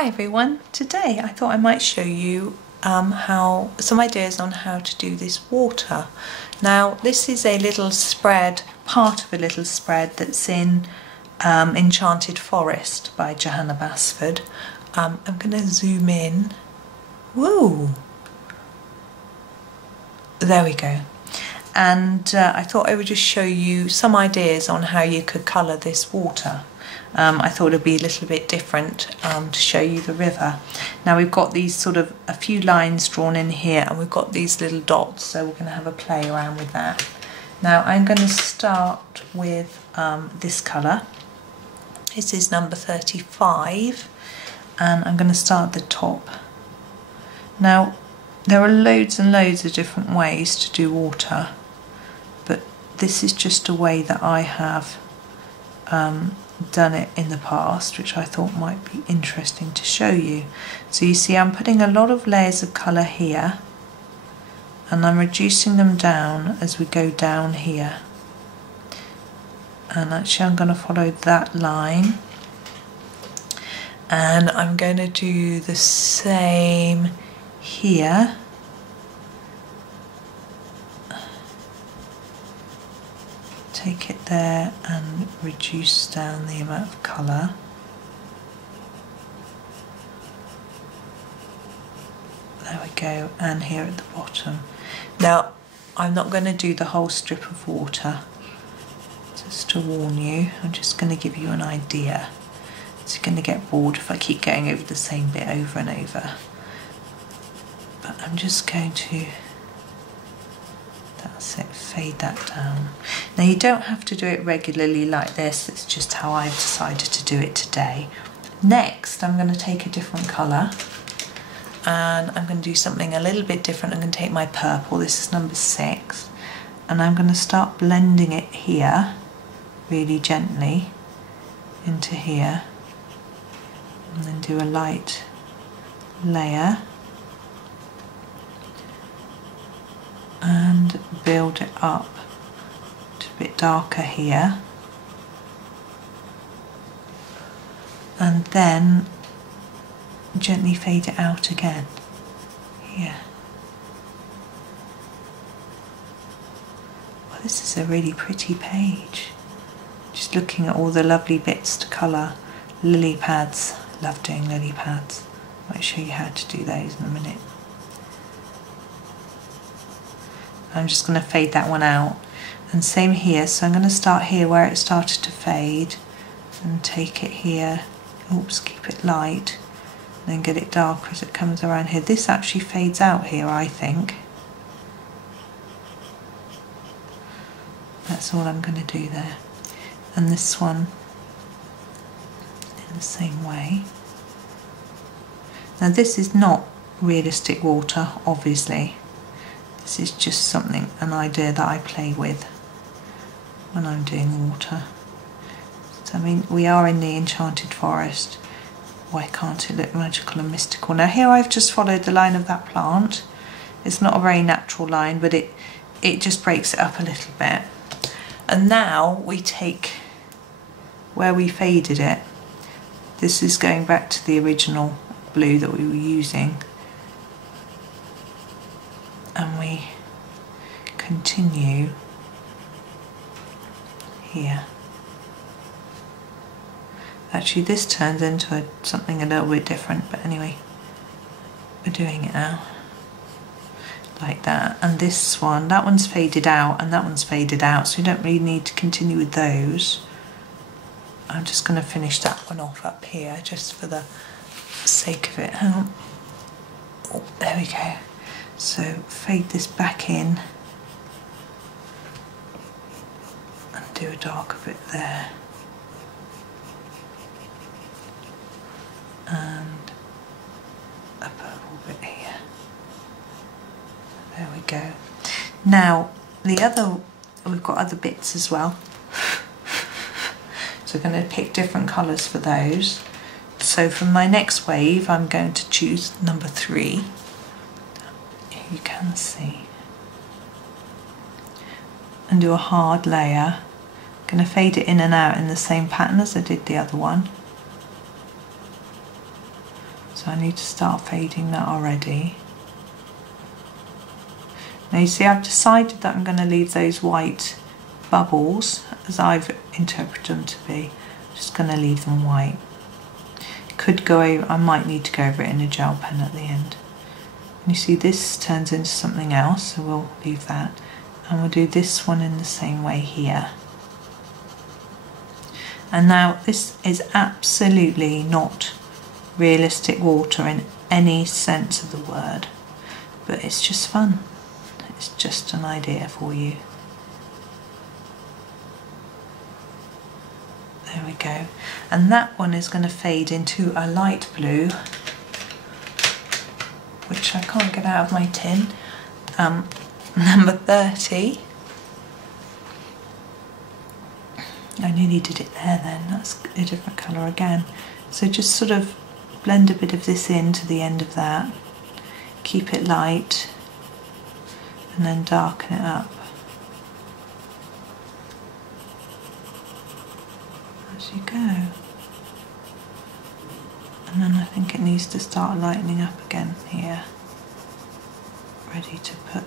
Hi everyone, today I thought I might show you some ideas on how to do this water. Now this is a little spread, part of a little spread that's in Enchanted Forest by Johanna Basford. I'm going to zoom in. Woo! There we go. And I thought I would just show you some ideas on how you could colour this water. I thought it'd be a little bit different to show you the river. Now we've got these sort of a few lines drawn in here and we've got these little dots, so we're going to have a play around with that. Now I'm going to start with this colour. This is number 35 and I'm going to start at the top. Now there are loads and loads of different ways to do water, but this is just a way that I have done it in the past, which I thought might be interesting to show you. So you see I'm putting a lot of layers of colour here and I'm reducing them down as we go down here, and actually I'm going to follow that line and I'm going to do the same here. Take it there and reduce down the amount of colour. There we go, and here at the bottom. Now I'm not going to do the whole strip of water, just to warn you. I'm just going to give you an idea. So you're going to get bored if I keep going over the same bit over and over. But I'm just going to, that's it, fade that down. Now you don't have to do it regularly like this, it's just how I've decided to do it today. Next I'm going to take a different colour and I'm going to do something a little bit different. I'm going to take my purple, this is number 6, and I'm going to start blending it here really gently into here, and then do a light layer and build it up to a bit darker here, and then gently fade it out again here. Well, this is a really pretty page. Just looking at all the lovely bits to colour. Lily pads, love doing lily pads. Might show you how to do those in a minute. I'm just going to fade that one out, and same here, so I'm going to start here where it started to fade and take it here, oops, keep it light, and then get it darker as it comes around here. This actually fades out here, I think. That's all I'm going to do there, and this one in the same way. Now this is not realistic water, obviously. This is just something, an idea that I play with when I'm doing water. So I mean, we are in the Enchanted Forest. Why can't it look magical and mystical? Now here I've just followed the line of that plant. It's not a very natural line, but it just breaks it up a little bit. And now we take where we faded it. This is going back to the original blue that we were using. And we continue here. Actually this turns into something a little bit different, but anyway, we're doing it now. Like that. And this one, that one's faded out and that one's faded out, so we don't really need to continue with those. I'm just going to finish that one off up here just for the sake of it. Hang on. Oh, there we go. So fade this back in and do a darker bit there, and a purple bit here. There we go. Now the other, we've got other bits as well. So we're going to pick different colours for those. So for my next wave I'm going to choose number 3. You can see, and do a hard layer. I'm going to fade it in and out in the same pattern as I did the other one. So I need to start fading that already. Now you see I've decided that I'm going to leave those white bubbles as I've interpreted them to be. I'm just going to leave them white. Could go over, I might need to go over it in a gel pen at the end. And you see this turns into something else, so we'll leave that. And we'll do this one in the same way here. And now this is absolutely not realistic water in any sense of the word, but it's just fun. It's just an idea for you. There we go. And that one is going to fade into a light blue, which I can't get out of my tin. Number 30. I nearly did it there then, that's a different colour again. So just sort of blend a bit of this into the end of that, keep it light, and then darken it up. As you go. And then I think it needs to start lightening up again here. Ready to put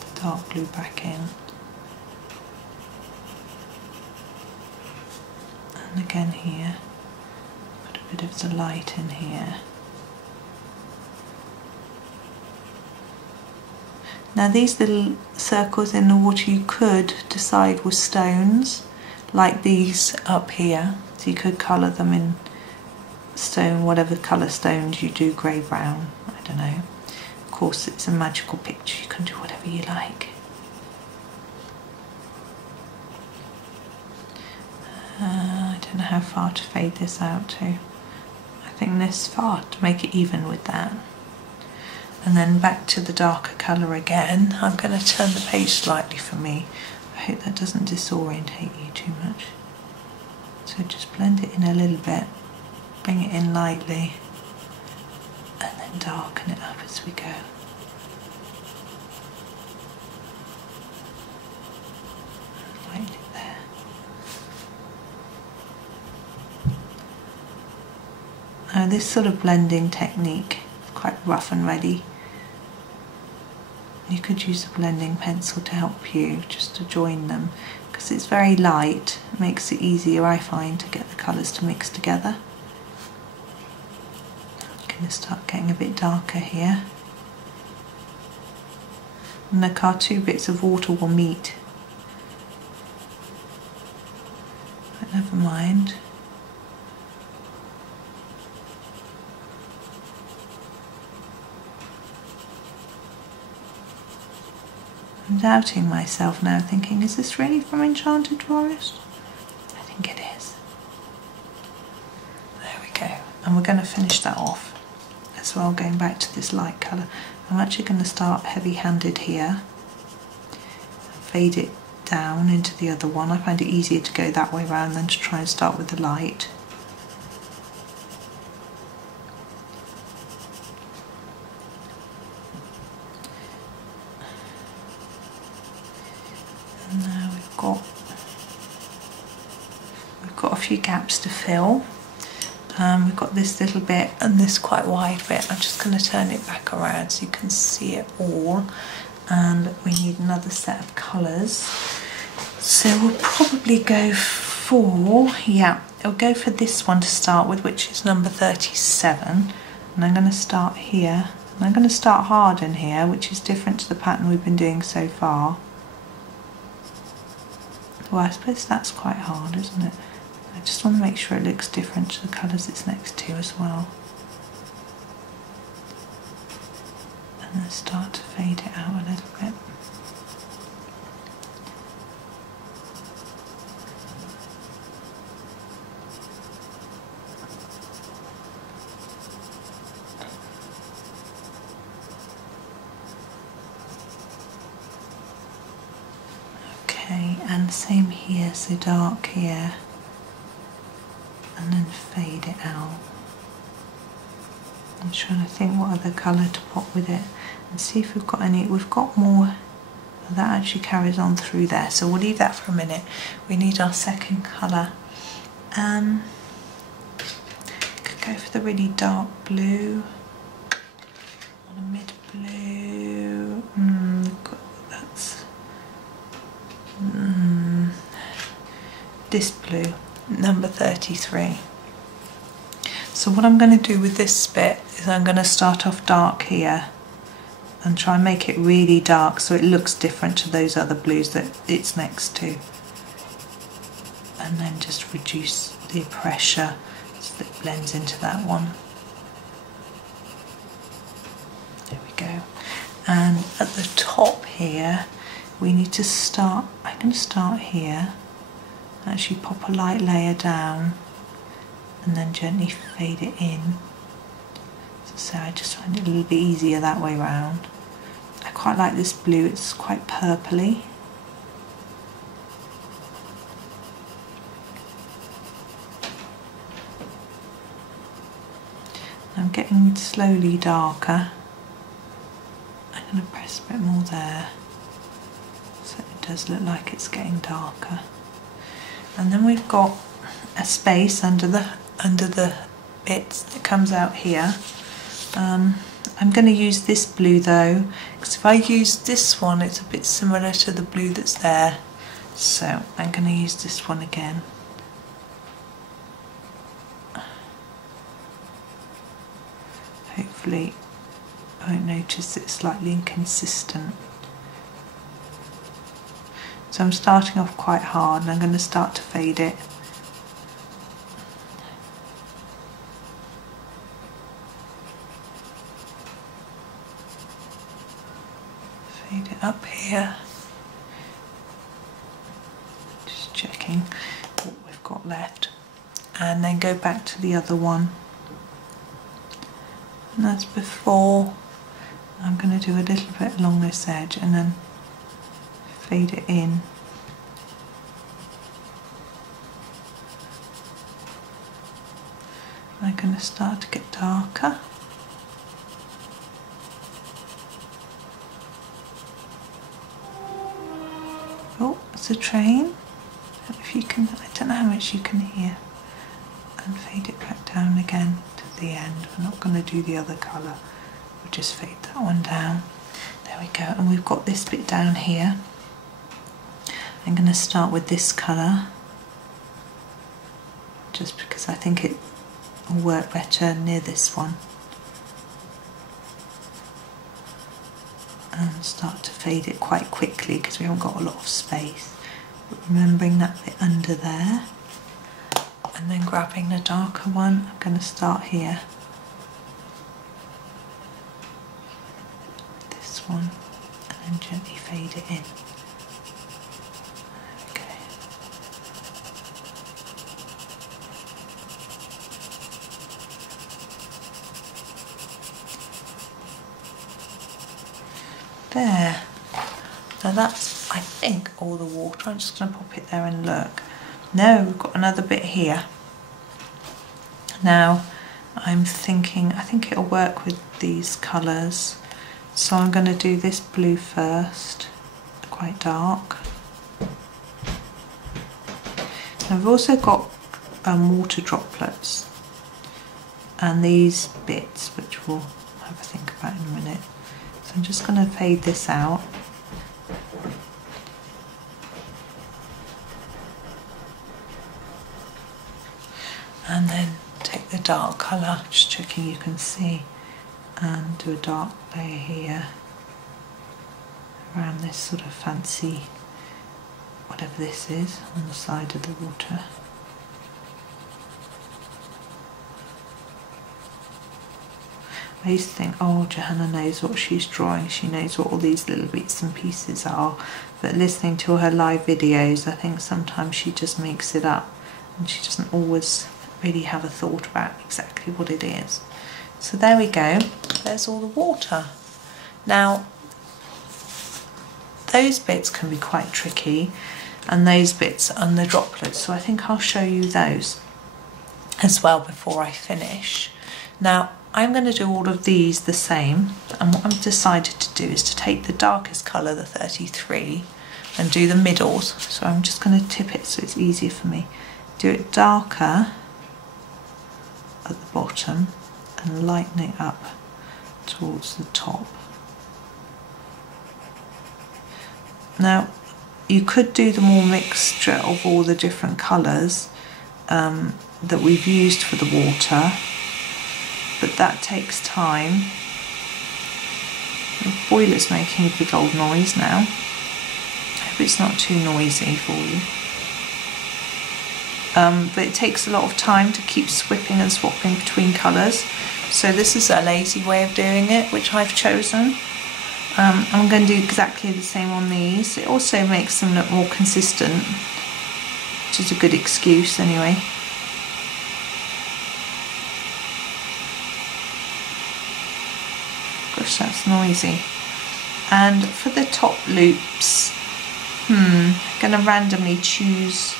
the dark blue back in. And again here, put a bit of the light in here. Now these little circles in the water you could decide were stones, like these up here. So you could colour them in stone, whatever colour stones you do, grey, brown, I don't know. Of course it's a magical picture, you can do whatever you like. I don't know how far to fade this out to. I think this far to make it even with that. And then back to the darker colour again. I'm going to turn the page slightly for me. I hope that doesn't disorientate you too much. So just blend it in a little bit, bring it in lightly, and then darken it up as we go. Lighten it there. Now this sort of blending technique is quite rough and ready. You could use a blending pencil to help you, just to join them, because it's very light. It makes it easier, I find, to get the colours to mix together. I'm going to start getting a bit darker here. And the two bits of water will meet. But never mind. I'm doubting myself now, thinking, is this really from Enchanted Forest? I think it is. There we go. And we're going to finish that off as well, going back to this light colour. I'm actually going to start heavy-handed here, fade it down into the other one. I find it easier to go that way around than to try and start with the light. And now we've got a few gaps to fill. We've got this little bit and this quite wide bit. I'm just going to turn it back around so you can see it all. And we need another set of colours. So we'll probably go for, I'll go for this one to start with, which is number 37. And I'm going to start here. And I'm going to start hard in here, which is different to the pattern we've been doing so far. Well, I suppose that's quite hard, isn't it? I just want to make sure it looks different to the colours it's next to as well. And then start to fade it out a little bit. Okay, and same here, so dark here. And then fade it out. I'm trying to think what other colour to pop with it and see if we've got any. We've got more. That actually carries on through there, so we'll leave that for a minute. We need our second colour. Could go for the really dark blue. On a mid blue. That's this blue, number 33. So what I'm going to do with this bit is I'm going to start off dark here and try and make it really dark so it looks different to those other blues that it's next to. And then just reduce the pressure so that it blends into that one. There we go. And at the top here, we need to start, I'm going to start here, actually pop a light layer down and then gently fade it in. So I just find it a little bit easier that way round. I quite like this blue, it's quite purpley. I'm getting slowly darker. I'm going to press a bit more there so it does look like it's getting darker. And then we've got a space under the bits that comes out here. I'm going to use this blue though, because if I use this one it's a bit similar to the blue that's there, so I'm going to use this one again. Hopefully I won't notice it's slightly inconsistent. So I'm starting off quite hard and I'm going to start to fade it. Fade it up here. Just checking what we've got left. And then go back to the other one. And as before, I'm going to do a little bit along this edge and then fade it in. I'm going to start to get darker. Oh, it's a train. I don't know if you can, I don't know how much you can hear. And fade it back down again to the end. We're not going to do the other colour. We'll just fade that one down. There we go. And we've got this bit down here. I'm going to start with this colour, just because I think it will work better near this one. And start to fade it quite quickly because we haven't got a lot of space. But remembering that bit under there. And then grabbing the darker one, I'm going to start here. This one, and then gently fade it in. There. Now that's, I think, all the water. I'm just going to pop it there and look. No, we've got another bit here. Now I'm thinking, I think it'll work with these colours. So I'm going to do this blue first, quite dark. Now I've also got water droplets and these bits, which we'll have a think about in a minute. So I'm just going to fade this out. And then take the dark colour, just checking you can see, and do a dark layer here around this sort of fancy, whatever this is, on the side of the water. I used to think, oh, Johanna knows what she's drawing, she knows what all these little bits and pieces are, but listening to her live videos, I think sometimes she just makes it up and she doesn't always really have a thought about exactly what it is. So there we go, there's all the water. Now, those bits can be quite tricky, and those bits and the droplets, so I think I'll show you those as well before I finish. Now, I'm going to do all of these the same, and what I've decided to do is to take the darkest colour, the 33, and do the middles. So I'm just going to tip it so it's easier for me. Do it darker at the bottom and lighten it up towards the top. Now you could do the more mixture of all the different colours that we've used for the water, but that takes time. The boiler's making a big old noise now. I hope it's not too noisy for you. But it takes a lot of time to keep swapping and swapping between colours. So this is a lazy way of doing it, which I've chosen. I'm going to do exactly the same on these. It also makes them look more consistent, which is a good excuse anyway. Gosh, that's noisy. And for the top loops, I'm going to randomly choose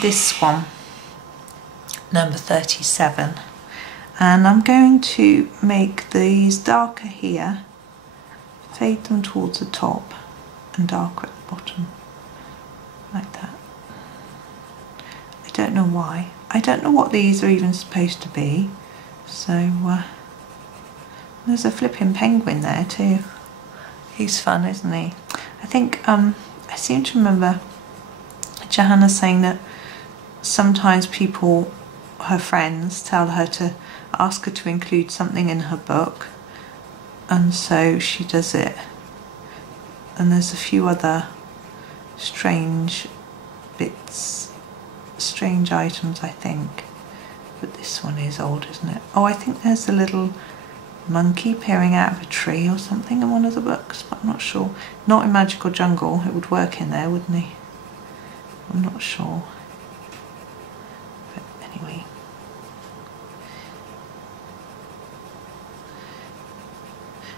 this one, number 37. And I'm going to make these darker here, fade them towards the top and darker at the bottom, like that. I don't know why. I don't know what these are even supposed to be. So there's a flipping penguin there too. He's fun, isn't he? I think I seem to remember Johanna saying that sometimes people, her friends, tell her to ask her to include something in her book, and so she does it. And there's a few other strange bits, strange items, I think, but this one is old, isn't it? Oh, I think there's a little monkey peering out of a tree or something in one of the books, but I'm not sure. Not in Magical Jungle. It would work in there, wouldn't he? I'm not sure. But anyway.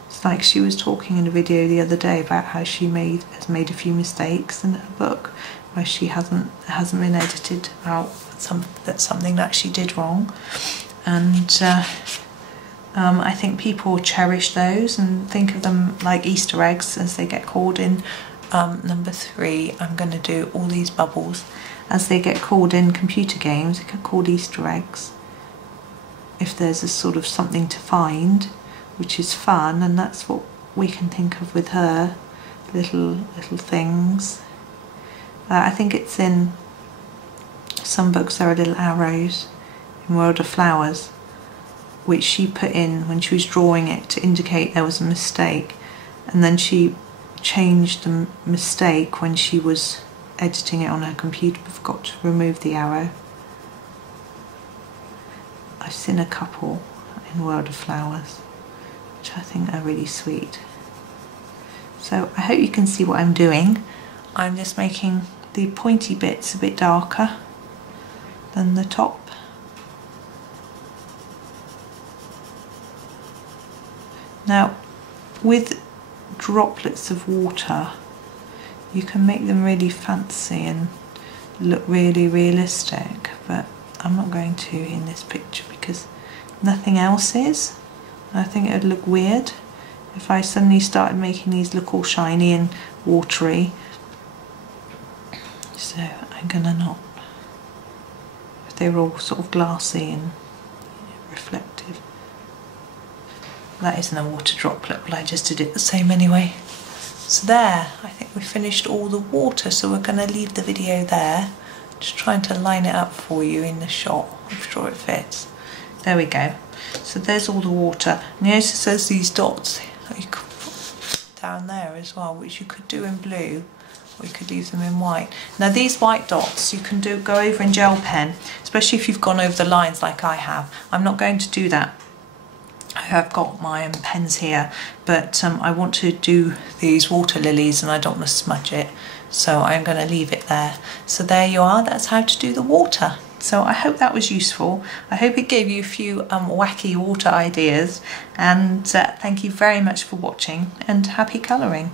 It's like she was talking in a video the other day about how she has made a few mistakes in her book where she hasn't been edited out. That's something that she did wrong. And I think people cherish those and think of them like Easter eggs as they get called in. Number 3, I'm going to do all these bubbles as they get called in computer games. They get called Easter eggs if there's a sort of something to find, which is fun, and that's what we can think of with her, little things. I think it's in some books there are little arrows in World of Flowers, which she put in when she was drawing it to indicate there was a mistake, and then she changed the mistake when she was editing it on her computer but forgot to remove the arrow. I've seen a couple in World of Flowers which I think are really sweet. So I hope you can see what I'm doing. I'm just making the pointy bits a bit darker than the top. Now with droplets of water you can make them really fancy and look really realistic, but I'm not going to in this picture because nothing else is. I think it would look weird if I suddenly started making these look all shiny and watery, so I'm gonna not. If they were all sort of glassy and reflective. That isn't a water droplet, but I just did it the same anyway. So there, I think we finished all the water, so we're going to leave the video there. Just trying to line it up for you in the shot. I'm sure it fits. There we go. So there's all the water. And notice there's these dots that you could put down there as well, which you could do in blue, or you could leave them in white. Now these white dots you can go over in gel pen, especially if you've gone over the lines like I have. I'm not going to do that. I've got my pens here, but I want to do these water lilies and I don't want to smudge it, so I'm going to leave it there. So there you are, that's how to do the water. So I hope that was useful. I hope it gave you a few wacky water ideas, and thank you very much for watching, and happy colouring.